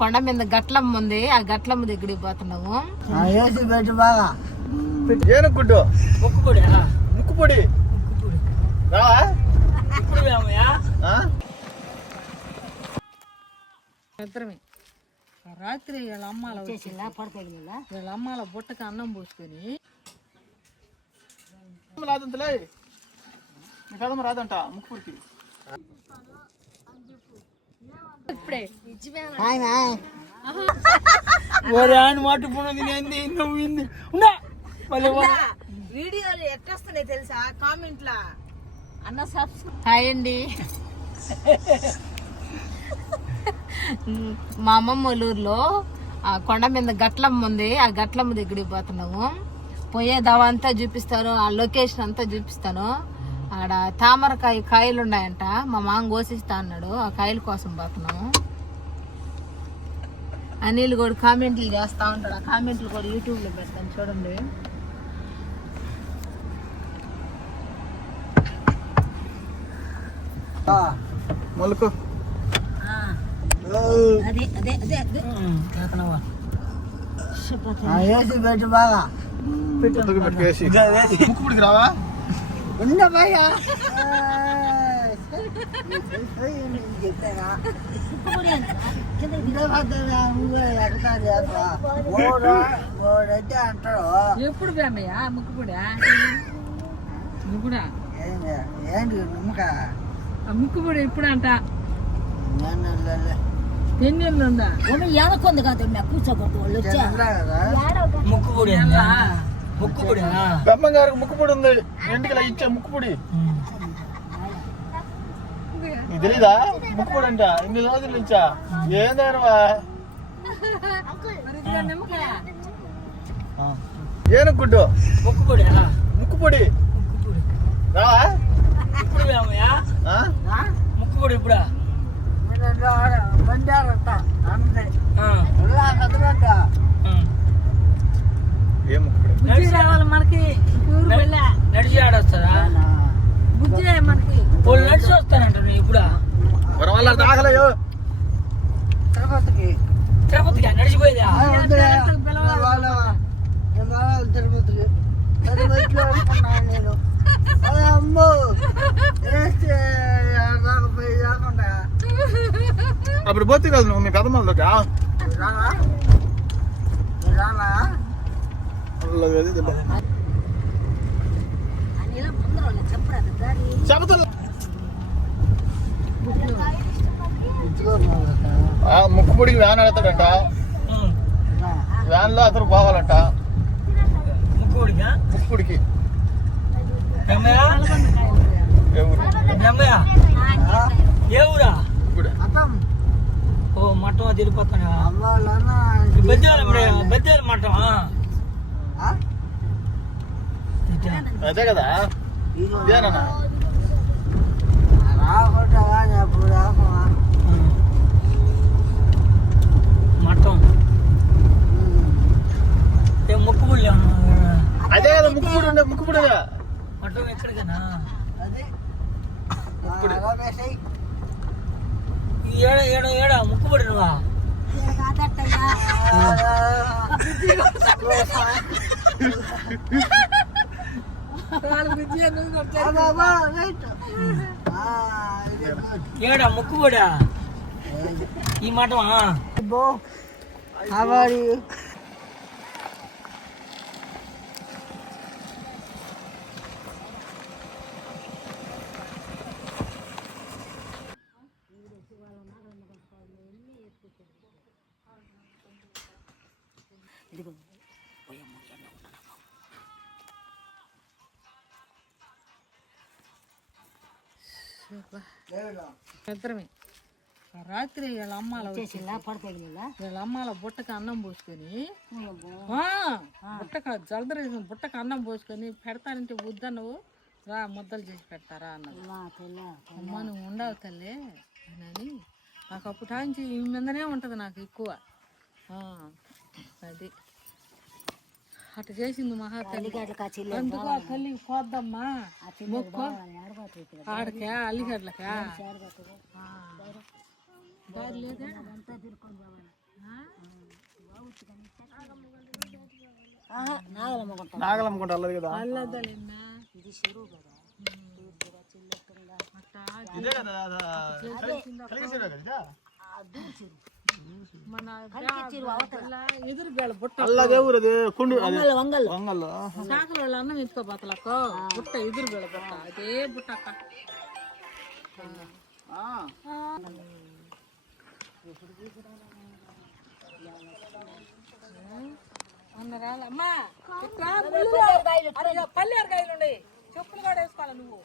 కొండ మీద గట్లమ్మ ఉంది, ఆ గట్లమ్మ దగ్గరికి పోతున్నాము. బాగా ఏనుగుడ్డు ముక్కుపొడి ముక్కుపొడి ఇద్దరమే రాత్రి వీళ్ళ అమ్మాల వీళ్ళ అమ్మాల బుట్టకి అన్నం పోసుకొని రాదంతలే కదమ్మ రాదంట ముక్కుపొడికి. వీడియోలు ఎట్టొస్తున్నాయి తెలుసా కామెంట్లా అన్న హాయ్ అండి. మా అమ్మమ్మ ఊళ్ళూరులో ఆ కొండ మీద గట్లమ్మ ఉంది, ఆ గట్లమ్మ దగ్గరికి పోతున్నాము. పోయే దవ అంతా చూపిస్తాను, ఆ లొకేషన్ అంతా చూపిస్తాను. ఆడ తామరకాయ కాయలు ఉన్నాయంట, మా మామ కోసిస్తా అన్నాడు, ఆ కాయల కోసం పోతున్నాము. అనిల్ కూడా కామెంట్లు చేస్తా ఉంటాడు, ఆ కామెంట్లు కూడా యూట్యూబ్లో పెడతాను చూడండి. మొలకు బాగా ముక్కుపొడికి రావా ఉండ బాగా అంటాడు. ఎప్పుడు బేమయ్యా ముక్కుపొడా? ఏంటి నమ్మక ముక్కుపొడి ఎప్పుడు అంట పెన్నెళ్ళు ఉందా? ఎనకొంది కాదు కూర్చోకూడదు వాళ్ళు ముక్కుపొడి ముక్కుపొడి బెమ్మంగారికి ముక్కుపొడి ఉంది, ఎంటికి ఇచ్చా ముక్కుపొడి. నీకు తెలీదా ముక్కుపొడి అంట? ఇన్ని రోజుల నుంచా ఏందైనా ఏనుగుడ్డు ముక్కుపొడి ముక్కుపొడి రావా ముక్కుపొడి ఇప్పుడా మనకి నడిచి ఆడొస్తారా? బుజ్జి మనకి వాళ్ళు నడిచి వస్తానంట. ఇప్పుడు దాఖలయ్యో తిరుపతికి తిరుపతికి నడిచిపోయేదా? తిరుపతికి తిరుపతిలో అనుకున్నాను నేను. అమ్మో పోయి కాకుండా అప్పుడు పోతే కదా నువ్వు మీ పెద్దమ్మలతో ముక్కుపొడికి వ్యాన్ అడతాడంట, వ్యాన్ లో అతను పోవాలంట ముక్కుపొడికి. ఏ ఊరా? ఓ మఠం తిరుపతి బెద్దాల మఠం అదే కదా ఇదేనా? మఠం ముక్కుపొడి అదే కదా ముక్కుపొడి ఉండే ముక్కుపొడి మఠం ఎక్కడికనా? ఏడా ముక్కుపొడి నువ్వా? ఏడా ముక్కుపొడా ఈ మఠమా? ఇద్దరమే రాత్రి వీళ్ళ అమ్మాల వీళ్ళ అమ్మాల బుట్టకి అన్నం పోసుకొని బుట్టక జలదరేసిన బుట్టకి అన్నం పోసుకొని పెడతానంటే వద్దన్నవు, రా ముద్దలు చేసి పెడతారా అన్నది. అమ్మ నువ్వు ఉండవు తల్లి అని నాకు అప్పుడు నుంచి ఈ మీదనే ఉంటుంది నాకు ఎక్కువ. అది అట్లా చేసింది మహాతల్లి. అందుకు ఆ తల్లికి పోద్దమ్మా మొక్కు ఆడకా అల్లిగడ్లకా దారి లేదా నాగలమ్ముకుంటా అల్లది కదా. అల్లదలేనా ఇది చెరువు కదా ఇదే కదా కలిగే చెరువు కదా ఇదా? మన ఎదురు బేళ బుట్ట అల్లదే ఊరది కుండు వంగల్ వంగల్లో శాఖల వాళ్ళు అన్నం ఎత్తుకోబోతలకు బుట్ట ఎదురు బేళ బుట్ట అదే బుట్ట అక్క అమ్మా పల్లెరు కాయలు ఉండే చెప్పులు కూడా వేసుకోవాలి నువ్వు.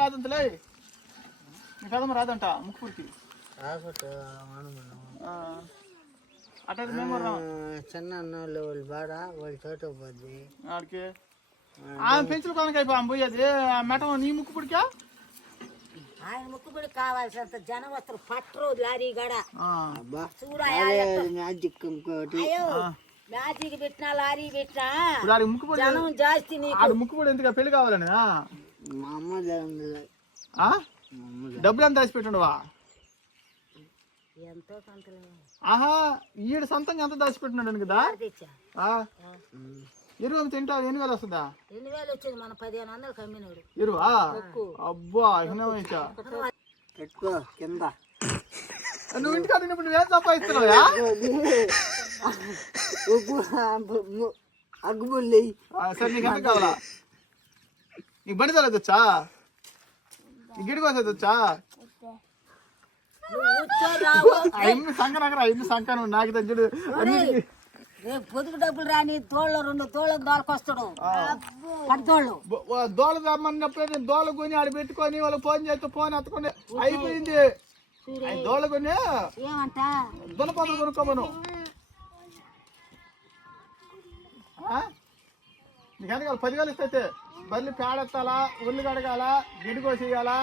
రాదంతలే నీ కదమ్మ రాదంట ముక్కుపూడికి అట్ట మేము చిన్న అన్నోళ్ళు వాళ్ళు బాడ వాళ్ళు తోట పోద్ది ఆడికి ఆమె పెంచులు కొనక అయిపోయాం పోయేది ఆ మెటం నీ ముక్కుపూడికా ఆయన ముక్కుబడి కావాల్సినంత జనం వస్తారు పట్టరు లారీ గడ మ్యాజిక్ ఇంకోటి మ్యాజిక్ పెట్టినా లారీ పెట్టినా ముక్కుపూడి జనం జాస్తి ఆడు ముక్కుపూడి ఎందుకు పెళ్లి కావాలని మా అమ్మ డబ్బులు ఎంత దాచి పెట్టుండవా ఎంతో కొంత ఆహా ఈడు సొంతంగా ఎంత దాచి పెట్టున్నాడు కదా తెచ్చా ఎరువు తింటా 8,000 వస్తుందా 2,000 వచ్చేది మన 1,500 కమ్మినాడు ఎరువా అబ్బా ఇహనమైచా పెట్టుకో కింద నువ్వు ఇంటికి అడిగినప్పుడు నువ్వేం సంపాదిస్తున్నావా అగ్గుబుల్లి సరే నీకు ఎంత కావాలా నీకు బండి తోలేదు వచ్చా నీకు గిడి కోసేది వచ్చా ఐదు సంకనగర 5 సంకను నాకు తగ్గుడు పొదుగు డబ్బులు రాని తోళ్ళు 2 తోళ్ళకు దోలకొస్తాడు పడితోళ్ళు దోళ రమ్మన్నప్పుడే నేను దోళ కొని ఆడ పెట్టుకొని వాళ్ళకి ఫోన్ చేస్తే ఫోన్ ఎత్తుకొని అయిపోయింది దోళ కొని ఏమంట దునపదులు కొనుక్కోమను నీకు ఎంత కావాలి 10,000 ఇస్తే బర్రెలు పేడెత్తాలా ఒళ్ళు కడగాల గిడి కోసేయాలా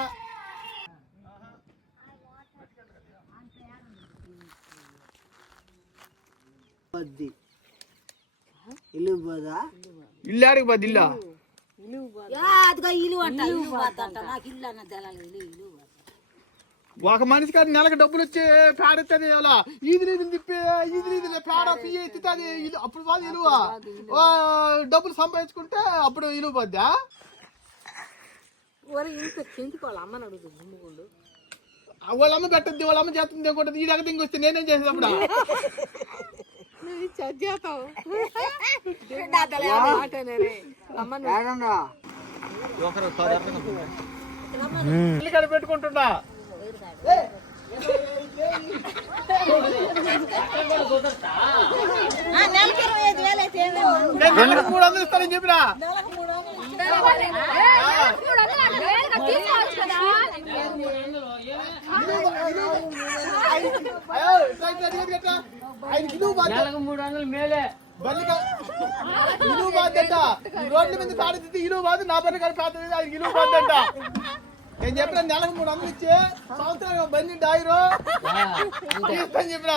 ఇల్లు పోదా ఇల్లు ఆడికి పోద్ది ఇల్లు అదిగో ఇల్లు అంట ఇల్లు పోద్దంట నాకు ఇల్లు అన్న తెలాలి ఇల్లు ఒక మనిషి గారి నెలకు డబ్బులు వచ్చి పేడెత్తది అలా ఈది తిప్పి ఈది పేడ పియ్యి ఎత్తుతుంది అప్పుడు బాగా ఇలువ డబ్బులు సంపాదించుకుంటే అప్పుడు ఇలువ పోద్దా ఇంత చెంచుకోవాలి అమ్మని అడుగుతుంది గుమ్ముగుండు వాళ్ళ అమ్మ పెట్టద్ది వాళ్ళ అమ్మ చేస్తుంది ఇంకోటి ఈ దగ్గర దింగి వస్తే నేనేం చేసేది అప్పుడు ఇల్లు పెట్టుకుంటున్నా నెలకి 25,000 అయితే 300 ఇస్తానని చెప్పినా ఇలువ బాధ్యత రోడ్ల మీద కాడితే ఇలువ బాధ నా పని కాదు పేద ఇలువ బాధ్యత నేను చెప్పిన నెలకు 300 ఇచ్చి సంవత్సరం బండి డాయిరో అని చెప్పిన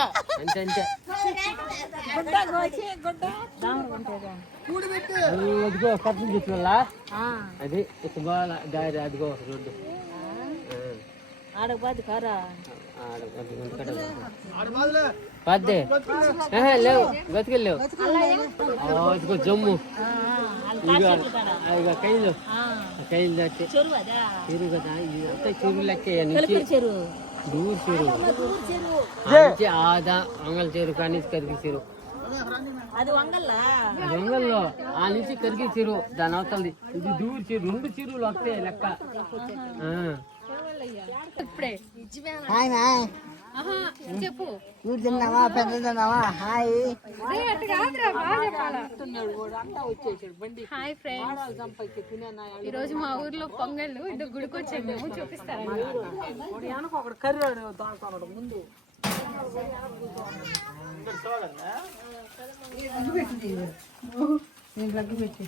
కూడి పెట్టి అదిగో కట్టం చెట్ల అది దారి అదిగో రోడ్డు ఆడబాది కారా పద్దే లేవు బతికెళ్ళేవు అదిగో జమ్ము ఇక కైలు కైలు దాటి చెరువు కదా ఇది అంతా చెరువు లెక్క దూరు చెరువు ఆదా వంగల చెరువు కానీ కరిగి చెరువు అది వంగల్లో ఆ నుంచి కరిగి చెరువు దాని అవతలది ఇది దూరు చెరువు 2 చెరువులు వస్తాయి లెక్క చెప్పు నువ్వు తిన్నావా పెద్ద తిన్నావా హాయ్ హాయ్ ఫ్రెండ్స్ ఈరోజు మా ఊర్లో పొంగళ్ళు ఇద్దరు గుడికొచ్చాము మేము చూపిస్తారా కర్రీ ముందు నేను రగ్గు పెట్టి